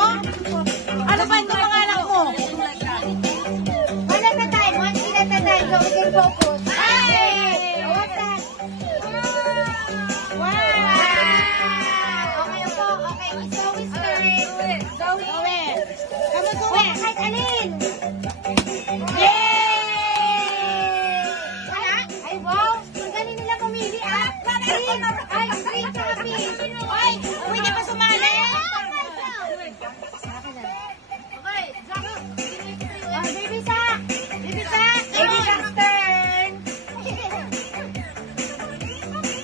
Ano ba yung pangalan mo? One at a time. One thing at a time. So we can focus. Hey! What's that? Wow! Okay po. Okay. Zoe's turn. Zoe. Kamo Zoe. Kahit alin. Yay! Wala? Ay, wow. Ang galing nila pumili. Green. Ay, green tsaka pink. Ay, pwede pa sumali? Oh, baby Sak. Baby Sak. Baby Sak's turn.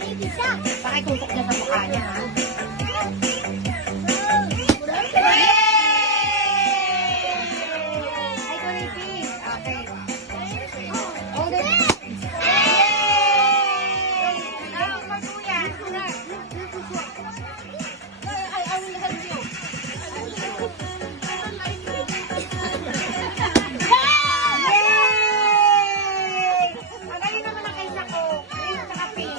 Baby Sak. Pakitutok niya sa mukha niya, ha? Yay! Ay, kulay pink. Okay. Hold it. Yay! Ay, magkuya. Yay! Magaling naman ang kaisa ko. Green tsaka pink.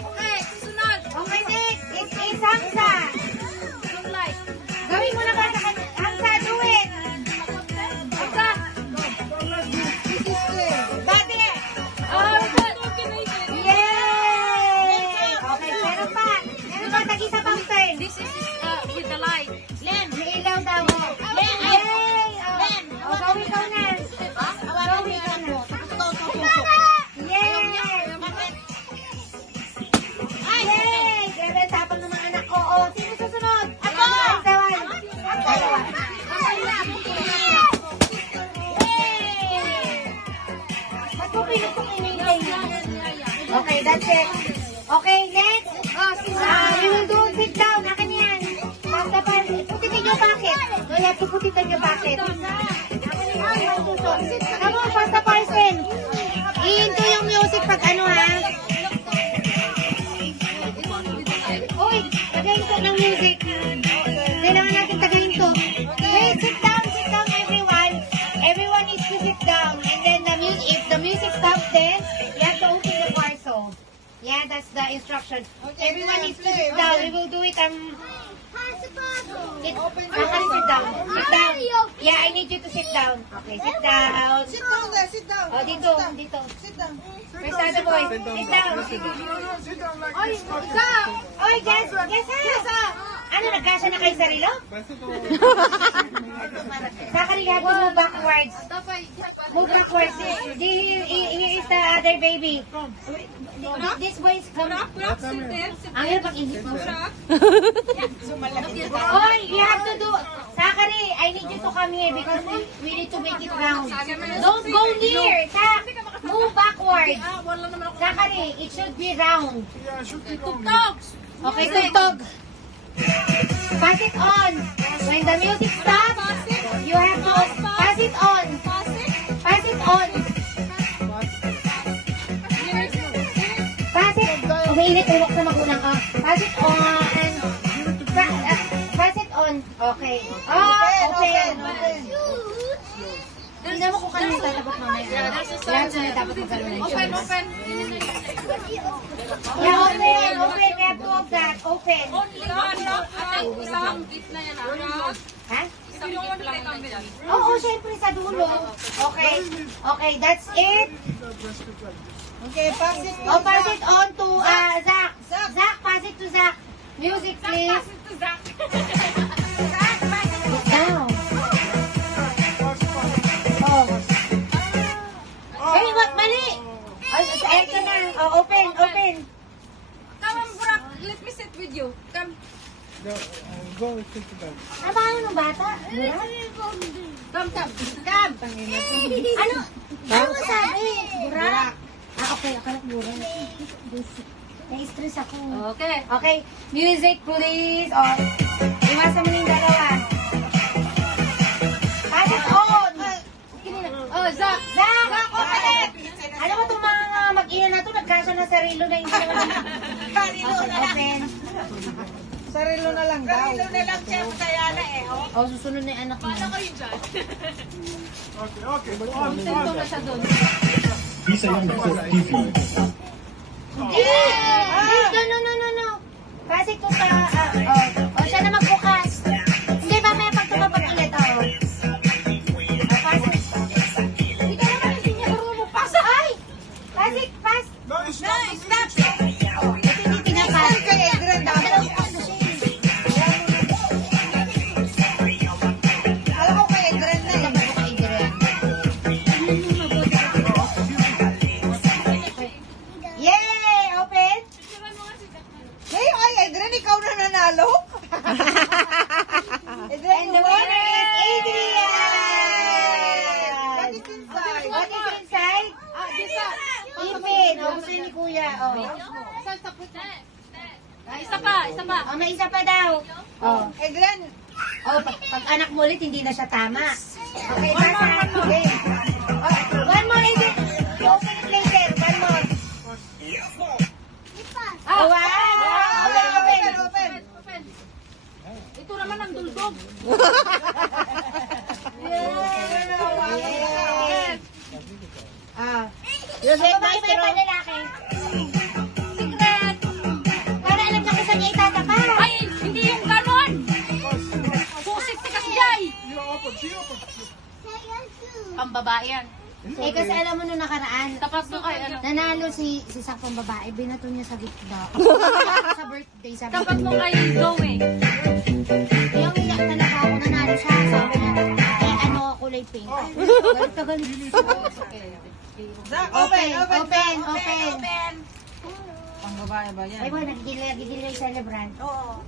Okay, susunod. Okay, next. It's Hangsa. Gawin mo na ba sa Hangsa? Do it. Hangsa. Bate. Oh, yay! Okay, meron pa. Meron pa. Tag-isa pang turn. This is with the light. Len. May ilaw daw. Len. Yay! Len. Oh, gawin ikaw na. Gawin ikaw na. Yay! Yay! Grabe ang tapang ng mga anak ko. Oh, sino susunod? Ako! Dalawa. Dalawa. Ba't mo pinag-pinintay niya? Okay, that's it. Okay, next. We will do sit down. Akin yan. Basta pa, put it in your bucket. No, you have to put it in your bucket. Come on, basta person. Iinto yung music pag ano, ha? Uy, tagayin to ng music. Kailangan natin tagayin to. Wait, sit down everyone. Everyone needs to sit down. And then the music, if the music stops then, you have to open the parcel. Yeah, that's the instruction. Everyone needs to sit down. We will do it, sit down. Sit down. Yeah, I need you to sit down. Okay, sit down. Sit down there, sit down. Oh, dito. Sit down. Where's the other boy? Sit down. Oy, Oy, guess ha? Ano, nagkasya na kayo sarilo? Sakari, you have to move backwards. Move backwards. Here is the other baby. This boy is coming. Ang hirap ang ihip mo. Oy, you have to do... Sakari, I need you to come here because we need to make it round. Don't go near. Move backwards. Sakari, it should be round. Tugtog. Okay, tugtog. Pass it on. When the music stops, you have to pass it on. Pass it on. Pass it. Umiinit uwak sa magulang ka. Pass it on. Pass it on. Okay. Oh, open. Tingnan mo kung kanina tatapos mamaya. Lahat sila dapat magkaroon. Open. Yeah, open. We have to of that. Open. Only one, no? At isang gift na yan, Ha? Isang gift lang yan. Oo, syempre sa dulo. Okay. Okay, that's it. Okay, pass it. Oh, pass it on to Zach. Zach, pass it to Zach. Music, please. Down. Oh. Hey, what? Mali. Ay, eto na. Oh, open. Come on, Burak. Let me sit with you. Come. Ano ba ng bata? Burak? Come. Ano? Ano sabi? Burak? Okay. Akala ko burak. Na-stress ako. Okay. Okay. Music, please. Oh, iwasan mo na yung dalawa. Pass it on. Oh, Zach. Zach, open. Alam mo itong mga mag-ina na ito, nagkasya na sarilo na yung open. Sarilo na lang daw. Oh, susunod na yung anak mo. Sento na siya doon. Visa Network TV. No. Pass it to sa... siya na magbukas. Hindi ba, may Oh, may isa pa daw. Oh. Eh, Glenn. Oh, pag anak mo ulit, hindi na siya tama. Okay, basta. Okay. Oh, one more, Edith. You open it later. One more. Oh, wow. Open. Open. Ito naman ang duldog. Yes. Ah. Music maestro. Lalaki. Secret. Para alam na kung saan niya itatapa. Ay, hindi yung ganon. Pusit si Kasjay. Pambabae yan. Eh, kasi alam mo nung nakaraan, Tapat mo kay ano. nanalo si Sakpang babae, binato niya sa gitna. Sa birthday, sabi Tapat mo niya. kay Zoe. Yung iyak talaga ako, nanalo siya. Sabi niya, eh ano, kulay pink. Galit ka galit. Zach, Open, open. open. Pang babae ba yan? Ay, well, nagigilay celebrant. Oo.